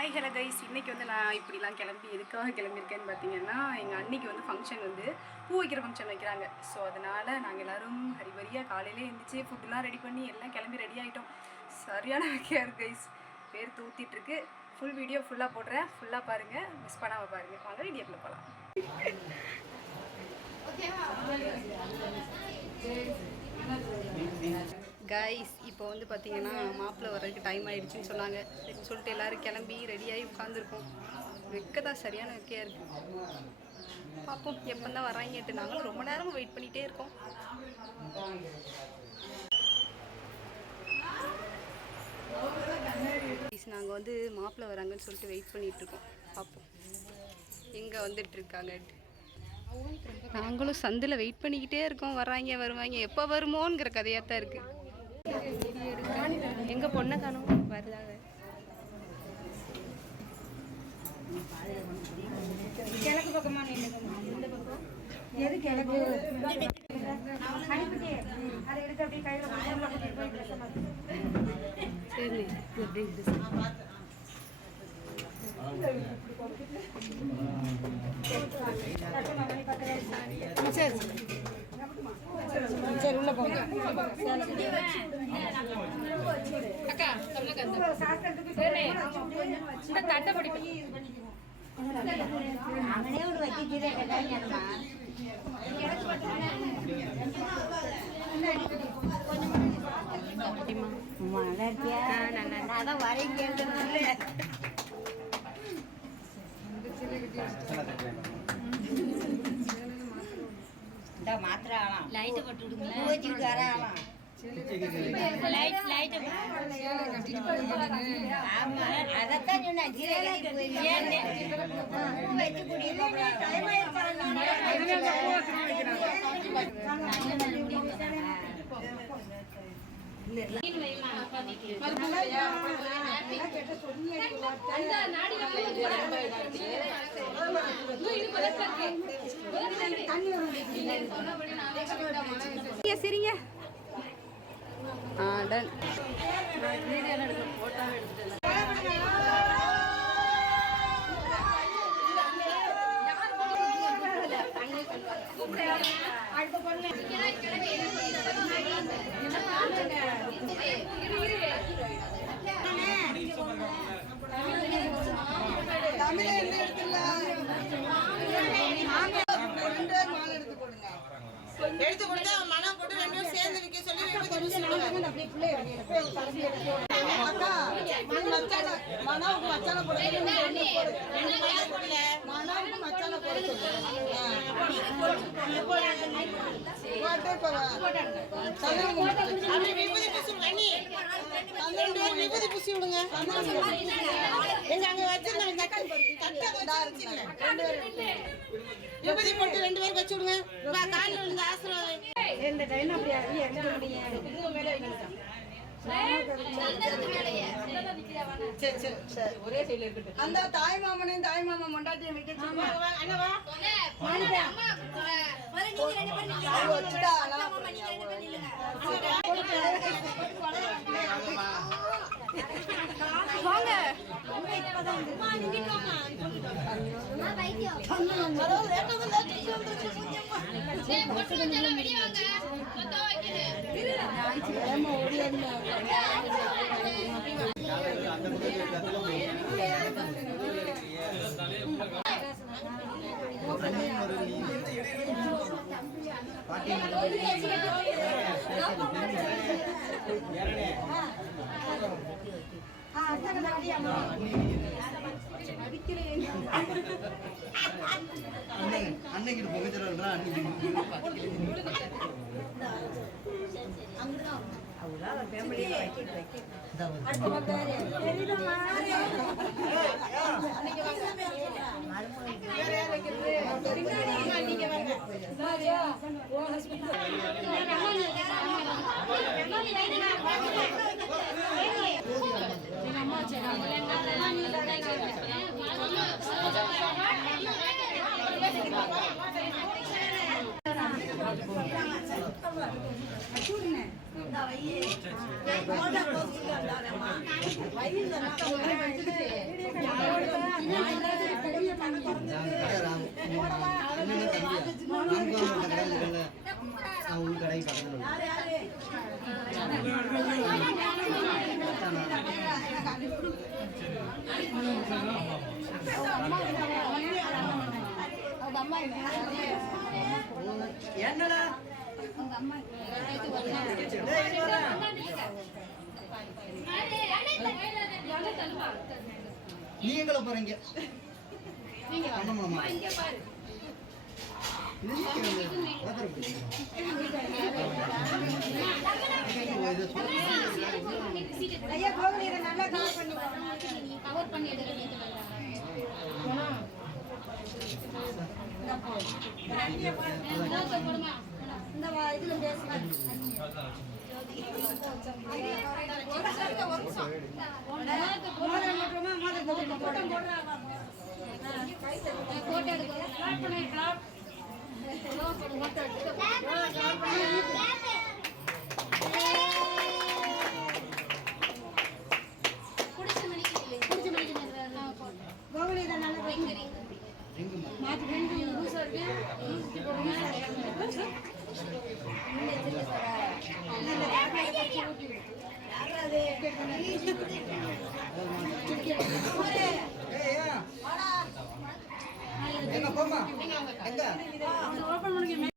Hi hello guys, இன்றைக்கி வந்து நான் இப்படிலாம் கிளம்பி எதுக்காக கிளம்பியிருக்கேன்னு பார்த்தீங்கன்னா, எங்கள் அன்னைக்கு வந்து ஃபங்க்ஷன் வந்து பூ வைக்கிற ஃபங்க்ஷன் வைக்கிறாங்க. ஸோ அதனால் நாங்கள் எல்லோரும் ஹரிபரியாக காலையிலே எழுந்திரிச்சு ஃபுட்டுலாம் ரெடி பண்ணி எல்லாம் கிளம்பி ரெடி ஆகிட்டோம். சரியான வைக்கையாக இருக்குது கைஸ், பேர் தூத்திட்டுருக்கு. ஃபுல் வீடியோ ஃபுல்லாக போடுறேன், ஃபுல்லாக பாருங்கள், மிஸ் பண்ணாமல் பாருங்கள். வாங்க வீடியோக்குள்ளே போகலாம். கைஸ், இப்போ வந்து பார்த்தீங்கன்னா மாப்பிள்ளை வர்றதுக்கு டைம் ஆகிடுச்சின்னு சொன்னாங்க. சரின்னு சொல்லிட்டு எல்லோரும் கிளம்பி ரெடியாகி உட்காந்துருக்கோம். வெக்க தான் சரியான வெக்கையாக இருக்குது. பார்ப்போம் எப்போ தான் வராங்கட்டு. நாங்களும் ரொம்ப நேரம் வெயிட் பண்ணிகிட்டே இருக்கோம். நாங்கள் வந்து மாப்பிள்ளை வராங்கன்னு சொல்லிட்டு வெயிட் பண்ணிகிட்ருக்கோம். பார்ப்போம் எங்கே வந்துட்டுருக்காங்க. நாங்களும் சந்தில் வெயிட் பண்ணிக்கிட்டே இருக்கோம். வர்றாங்க வருவாங்க, எப்போ வருமோங்கிற கதையாக தான் இருக்குது. எங்கள் பொண்ணை காணும் வருதாங்க. கிழக்கு பக்கமா இந்த பக்கம் எது கிழக்கு அதை எடுத்து அப்படியே கையில் சரி சரி உள்ள போங்க. அக்கா தட்டை பிடிக்கும். அவனே ஒரு வைக்கிறேன். அதான் வரைங்க மாத்திரம் லைட்டை போட்டு விடுங்களேன். அதைத்தான் சரிங்க. டன் வீடியோ எடுக்க போட்டோ எடுத்துட்டு எடுத்து கொடுத்தா மனம் போட்டு ரெண்டு பேரும் சேர்ந்து நிக்க சொல்லி அக்கா மனவுக்கு மச்சான போட மனவுக்கு மச்சான போட விபூதி பூசி விடுங்க. எங்க அங்க வச்சிருந்தாங்க விபூதி போட்டு ரெண்டு பேரும் வச்சு விடுங்க. காலில் விழுந்து ஆசீர்வாதம். அந்த தாய் மாமனையும் தாய் மாமா மொண்டாட்டியும் வாங்க. அன்னைக்கு புகைச்சல் வயிறு என்னடா நீ எங்கள போறீங்க ஆமாமா ஐயா கோகுல் இதை நல்லா கவர் பண்ணி இந்த இதுல பேசுறேன் கோகுல் இதை நல்லா மாற்றி ரெண்டு லூசா இருக்கு எங்க போமா எங்க